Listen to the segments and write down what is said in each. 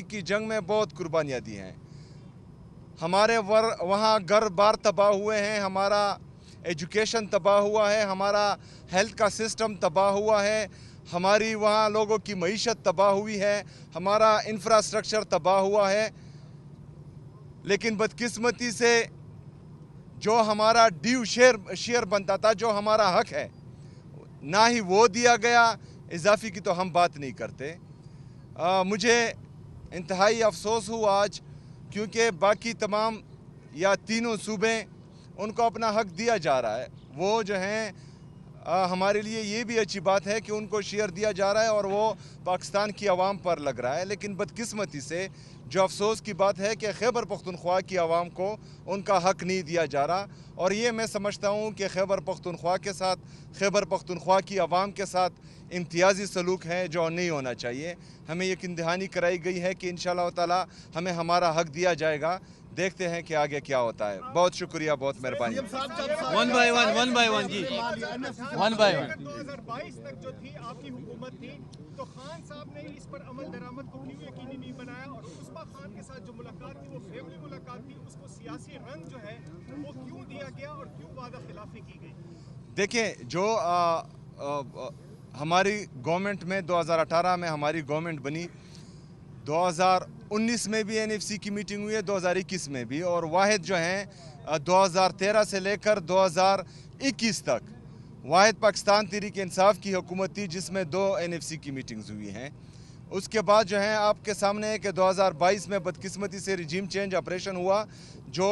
की जंग में बहुत कुर्बानियाँ दी हैं। हमारे वहाँ घर बार तबाह हुए हैं, हमारा एजुकेशन तबाह हुआ है, हमारा हेल्थ का सिस्टम तबाह हुआ है, हमारी वहाँ लोगों की मईशत तबाह हुई है, हमारा इंफ्रास्ट्रक्चर तबाह हुआ है। लेकिन बदकिस्मती से जो हमारा ड्यू शेयर बनता था, जो हमारा हक है, ना ही वो दिया गया। इजाफी की तो हम बात नहीं करते। मुझे इंतहाई अफसोस हुआ आज, क्योंकि बाकी तमाम या तीनों सूबे उनको अपना हक दिया जा रहा है। वो जो हैं हमारे लिए ये भी अच्छी बात है कि उनको शेयर दिया जा रहा है और वो पाकिस्तान की आवाम पर लग रहा है। लेकिन बदकिस्मती से जो अफसोस की बात है कि खैबर पख्तूनख्वा की आवाम को उनका हक नहीं दिया जा रहा। और ये मैं समझता हूँ कि खैबर पख्तूनख्वा के साथ, खैबर पख्तूनख्वा की आवाम के साथ इम्तियाज़ी सलूक है जो नहीं होना चाहिए। हमें यकीन दहानी कराई गई है कि इंशाअल्लाह ताला हमें हमारा हक दिया जाएगा। देखते हैं कि आगे क्या होता है। बहुत शुक्रिया, बहुत मेहरबानी। वन बाय वन जी, वन बाय वन। 2022 तक जो थी आपकी हुकूमत थी, तो खान साहब ने इस पर अमल दरामद को क्यों यकीनी नहीं बनाया, और उस्मा खान के साथ जो मुलाकात थी वो फैमिली मुलाकात थी, उसको सियासी रंग जो है वो क्यों दिया गया और क्यों वादा खिलाफी की गई? देखिए, जो हमारी गवर्नमेंट में 2018 में हमारी गवर्नमेंट बनी, 2019 में भी एनएफसी की मीटिंग हुई है, 2021 में भी, और वाहिद जो हैं 2013 से लेकर 2021 तक वाहिद पाकिस्तान तहरीक इंसाफ की हुकूमत थी जिसमें 2 एनएफसी की मीटिंग्स हुई हैं। उसके बाद जो है आपके सामने है कि 2022 में बदकिस्मती से रिजीम चेंज ऑपरेशन हुआ। जो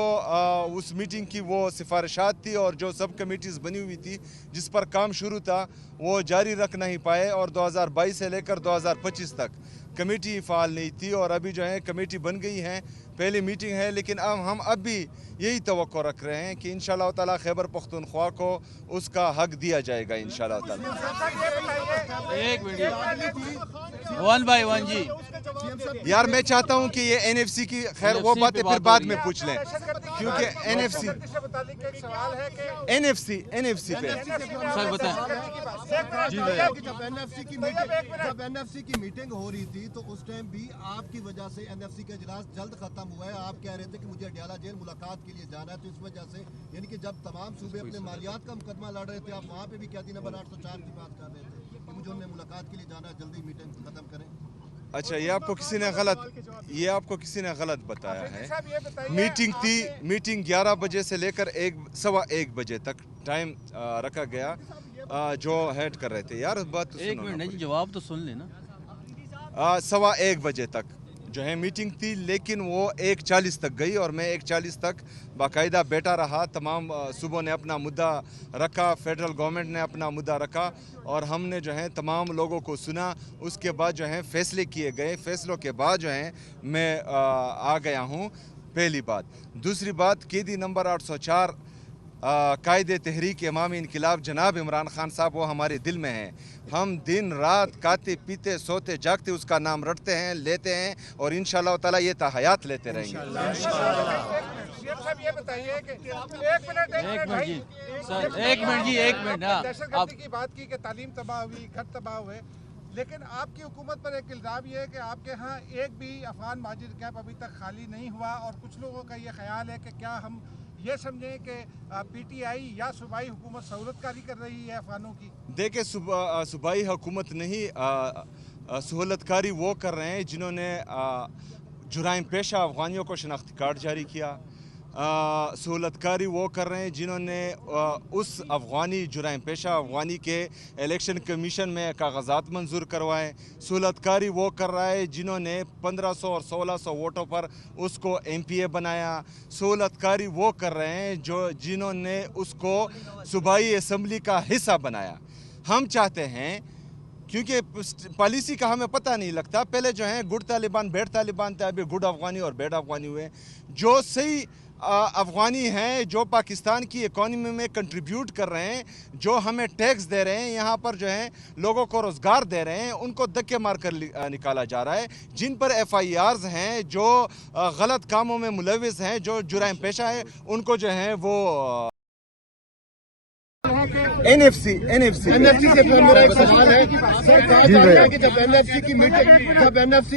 उस मीटिंग की वो सिफारिशात थी और जो सब कमेटीज़ बनी हुई थी जिस पर काम शुरू था वो जारी रख नहीं पाए, और 2022 से लेकर 2025 तक कमेटी फ़ाल नहीं थी। और अभी जो है कमेटी बन गई है, पहली मीटिंग है, लेकिन अब हम भी यही तवक्को रख रहे हैं कि इंशाअल्लाह ताला खैबर पख्तूनख्वा को उसका हक दिया जाएगा इंशाअल्लाह ताला। एक मिनट, वन बाय वन जी। यार मैं चाहता हूं कि ये एनएफसी की खैर वो बातें फिर बाद में पूछ लें, क्योंकि एनएफसी पे सर बताएं। जी भैया, जब एनएफसी की मीटिंग हो रही थी तो उस टाइम भी आपकी वजह से एनएफसी का इजलास जल्द खत्म हुआ है। आप कह रहे थे कि मुझे अडयाला जेल मुलाकात के लिए जाना है, तो इस वजह से यानी कि जब तमाम सूबे अपने मालियात का मुकदमा लड़ रहे थे, आप वहाँ पे भी कैदी नंबर 804 की बात कर रहे थे कि मुझे उन्हें मुलाकात के लिए जाना है, जल्दी मीटिंग खत्म करें। अच्छा, ये आपको किसी ने गलत बताया है। मीटिंग थी, मीटिंग 11 बजे से लेकर 1:15 बजे तक टाइम रखा गया। जो हेड कर रहे थे, यार बात तो एक सुनो मिनट ना। जी, जवाब तो सुन लेना। 1:15 बजे तक जो है मीटिंग थी, लेकिन वो 1:40 तक गई और मैं 1:40 तक बाकायदा बैठा रहा। तमाम सूबों ने अपना मुद्दा रखा, फेडरल गवर्नमेंट ने अपना मुद्दा रखा और हमने जो है तमाम लोगों को सुना। उसके बाद जो है फैसले किए गए। फैसलों के बाद जो है मैं आ गया हूँ, पहली बात। दूसरी बात, कैदी नंबर 804 कायदे तहरीक इमामी इनकलाब जनाब इमरान खान साहब, वो हमारे दिल में हैं। हम दिन रात खाते पीते सोते जागते उसका नाम रटते हैं, लेते हैं और इंशाअल्लाह ताला ये हयात लेते रहेंगे। ये बताइए कि एक मिनट जी, सर एक मिनट जी, एक मिनट। दहशतगर्दी की बात की कि तालीम तबाह हुई, घर तबाह हुए, लेकिन आपकी हुकूमत पर एक इल्ज़ाम ये है कि आपके यहाँ एक भी अफगान माजिद कैंप अभी तक खाली नहीं हुआ, और कुछ लोगों का ये ख्याल है कि क्या हम ये समझें कि पीटीआई या सूबाई हुकूमत सहूलतकारी कर रही है अफगानों की? देखिए, सूबाई हुकूमत नहीं, सहूलतकारी वो कर रहे हैं जिन्होंने जुराइम पेशा अफगानियों को शनाख्ती कार्ड जारी किया। सहूलतकारी वो कर रहे हैं जिन्होंने उस अफ़गानी जुराइम पेशा अफ़गानी के इलेक्शन कमीशन में कागजात मंजूर करवाए। सहूलतकारी वो कर रहा है जिन्होंने 1500 और 1600 वोटों पर उसको MPA बनाया। सहूलतकारी वो कर रहे हैं जिन्होंने उसको सूबाई असम्बली का हिस्सा बनाया। हम चाहते हैं, क्योंकि पॉलिसी का हमें पता नहीं लगता, पहले जो है गुड तालिबान बैड तालिबान थे, अभी गुड अफ़गानी और बैड अफ़गानी हुए। जो सही अफ़गानी हैं, जो पाकिस्तान की इकॉनमी में कंट्रीब्यूट कर रहे हैं, जो हमें टैक्स दे रहे हैं, यहाँ पर जो है लोगों को रोज़गार दे रहे हैं, उनको धक्के मार कर निकाला जा रहा है। जिन पर FIRs हैं, जो गलत कामों में मुलविस हैं, जो जुराइम पेशा है, उनको जो है वो NFC NFC سے میرا ایک سوال ہے سر، کہا جا رہا ہے کہ جب NFC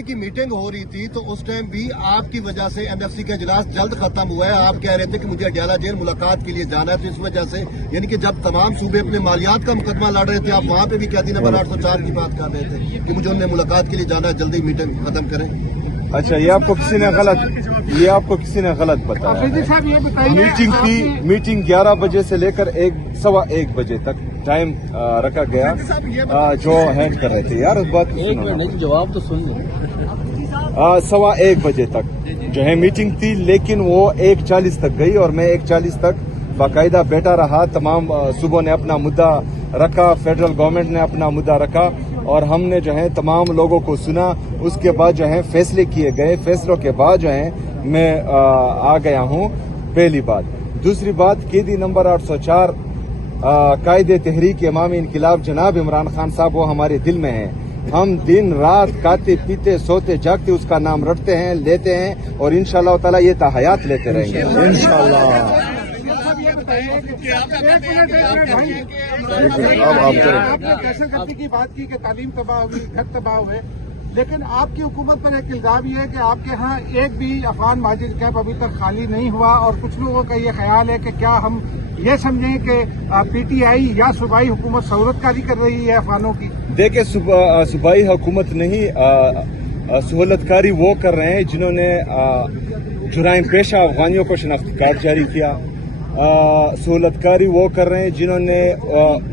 کی میٹنگ ہو رہی تھی تو اس ٹائم بھی آپ کی وجہ سے NFC کا اجلاس جلد ختم ہوا ہے. آپ کہہ رہے تھے کہ مجھے اڈیالہ جیل ملاقات کے لیے جانا ہے، تو اس وجہ سے یعنی کہ جب تمام صوبے اپنے مالیات کا مقدمہ لڑ رہے تھے آپ وہاں پہ بھی قیدی نمبر 804 کی بات کر رہے تھے کہ مجھے انہیں ملاقات کے لیے جانا ہے، جلدی میٹنگ ختم کریں. اچھا، یہ آپ کو کسی نے غلط بتایا. میٹنگ 11 بجے سے لے کر 1:15 بجے تک ٹائم رکھا گیا جو ہینڈ کر رہے تھے. یار اس بات جواب تو سن لو. 1:15 بجے تک جو ہے میٹنگ تھی، لیکن وہ 1:40 تک گئی اور میں 1:40 تک باقاعدہ بیٹھا رہا. تمام صوبوں نے اپنا مدعا رکھا، فیڈرل گورنمنٹ نے اپنا مدعا رکھا اور ہم نے جو ہے تمام لوگوں کو سنا. اس کے بعد جو ہے فیصلے کیے گئے. فیصلوں کے بعد جو ہے میں آ گیا ہوں. پہلی بات. دوسری بات، قیدی نمبر 804 قائد تحریک امام انقلاب جناب عمران خان صاحب وہ ہمارے دل میں ہیں. ہم دن رات کھاتے پیتے سوتے جاگتے اس کا نام رٹتے ہیں، لیتے ہیں اور انشاءاللہ تعالی یہ تا حیات لیتے رہیں گے انشاءاللہ. آپ نے دہشت گردی کی بات کی کہ تعلیم تباہ ہوئی، گھر تباہ ہوئے، لیکن آپ کی حکومت پر ایک الزام یہ ہے کہ آپ کے ہاں ایک بھی افغان مہاجر کیمپ ابھی تک خالی نہیں ہوا، اور کچھ لوگوں کا یہ خیال ہے کہ کیا ہم یہ سمجھیں کہ PTI یا صوبائی حکومت سہولت کاری کر رہی ہے افغانوں کی؟ دیکھیں، صوبائی حکومت نہیں، سہولت کاری وہ کر رہے ہیں جنہوں نے جرائم پیشہ افغانیوں کو شناختی کارڈ جاری کیا. سہولت کاری وہ کر رہے ہیں جنہوں نے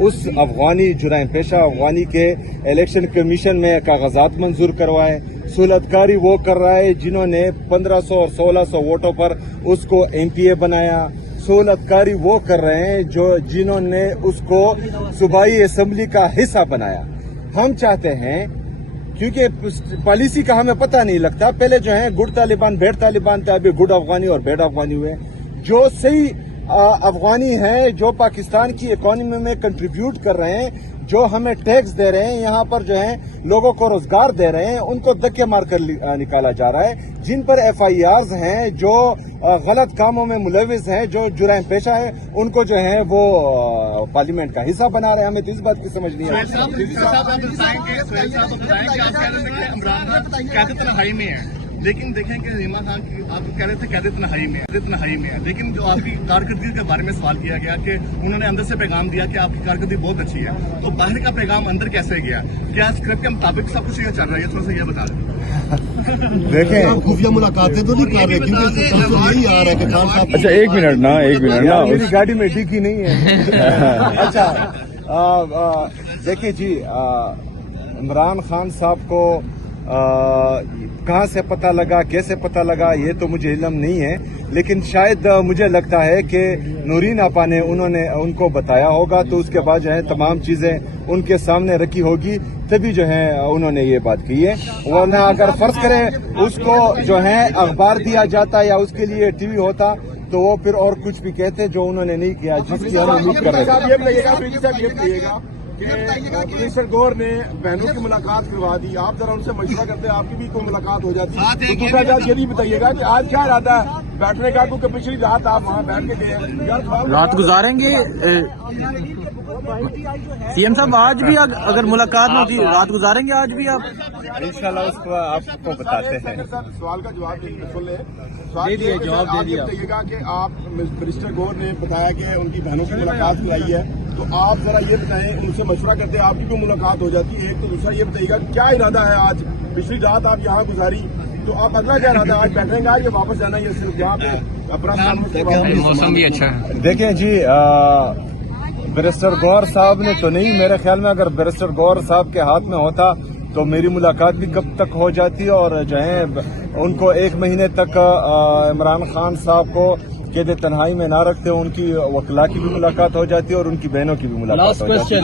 اس افغانی جرائم پیشہ افغانی کے الیکشن کمیشن میں کاغذات منظور کروائے. سہولت کاری وہ کر رہا ہے جنہوں نے 1500 اور 1600 ووٹوں پر اس کو MPA بنایا. سہولت کاری وہ کر رہے ہیں جنہوں نے اس کو صوبائی اسمبلی کا حصہ بنایا. ہم چاہتے ہیں، کیونکہ پالیسی کا ہمیں پتہ نہیں لگتا، پہلے جو ہے گڈ طالبان بیڈ طالبان تھے، ابھی گڈ افغانی اور بیڈ افغانی ہوئے. جو صحیح افغانی ہیں، جو پاکستان کی اکانومی میں کنٹریبیوٹ کر رہے ہیں، جو ہمیں ٹیکس دے رہے ہیں، یہاں پر جو ہے لوگوں کو روزگار دے رہے ہیں، ان کو دھکے مار کر نکالا جا رہا ہے. جن پر FIRs ہیں، جو غلط کاموں میں ملوث ہیں، جو جرائم پیشہ ہیں، ان کو جو ہے وہ پارلیمنٹ کا حصہ بنا رہے ہیں. ہمیں تو اس بات کی سمجھ نہیں آئی. لیکن دیکھیں کہ ریما خان آپ کہہ رہے تھے قیادت تنہائی میں ہے، لیکن جو آپ کی کارکردگی کے بارے میں سوال کیا گیا کہ انہوں نے اندر سے پیغام دیا کہ آپ کی کارکردگی بہت اچھی ہے، تو باہر کا پیغام اندر کیسے گیا؟ کیا اسکرپٹ کے مطابق سب کچھ یہ چل رہا ہے؟ تھوڑا سا یہ بتا دیں. دیکھیں، خفیہ ملاقاتیں تو نہیں کر رہے کیونکہ یہی آ رہا ہے کہ خان صاحب. اچھا ایک منٹ نا میری گاڑی میں ڈگی نہیں ہے. اچھا دیکھیں جی، عمران خان صاحب کو کہاں سے پتہ لگا، کیسے پتہ لگا، یہ تو مجھے علم نہیں ہے، لیکن شاید مجھے لگتا ہے کہ نورین آپا نے ان کو بتایا ہوگا، تو اس کے بعد جو ہے تمام چیزیں ان کے سامنے رکھی ہوگی، تبھی جو ہے انہوں نے یہ بات کی ہے. ورنہ اگر فرض کریں اس کو جو ہے اخبار دیا جاتا یا اس کے لیے TV ہوتا تو وہ پھر اور کچھ بھی کہتے جو انہوں نے نہیں کیا، جس کی ہم امید کر رہے تھے. منسٹر گور نے بہنوں کی ملاقات کروا دی، آپ ذرا ان سے مشورہ کرتے آپ کی بھی کوئی ملاقات ہو جاتی. دوسرا بات یہ بھی بتائیے گا کہ آج کیا ارادہ ہے بیٹھنے کا، کیونکہ پچھلی رات آپ وہاں بیٹھ کے گئے، رات گزاریں گے. CM صاحب آج بھی اگر ملاقات نہ ہوتی رات گزاریں گے آج بھی آپ؟ انشاءاللہ اس کو آپ کو بتاتے ہیں. سوال کا جواب سن لیں. جواب دے دیا گا کہ آپ منسٹر گور نے بتایا کہ ان کی بہنوں کی ملاقات کرائی ہے، تو آپ ذرا یہ بتائیں ان سے مشورہ کرتے آپ کی کوئی ملاقات ہو جاتی ہے ایک، تو دوسرا یہ بتائیے گا کیا ارادہ ہے آج؟ پچھلی رات آپ یہاں گزاری، تو آپ اگلا کیا ارادہ ہے؟ آج بیٹھیں گا یا واپس جانا ہے صرف یہاں پہ اپنا موسم بھی اچھا ہے. دیکھیں جی، بیرسٹر گور صاحب نے تو نہیں، میرے خیال میں اگر بیرسٹر گور صاحب کے ہاتھ میں ہوتا تو میری ملاقات بھی کب تک ہو جاتی، اور جو ہے ان کو 1 مہینے تک عمران خان صاحب کو قید تنہائی میں نہ رکھتے، ان کی وکلا کی بھی ملاقات ہو جاتی اور ان کی بہنوں کی بھی ملاقات ہو جاتی.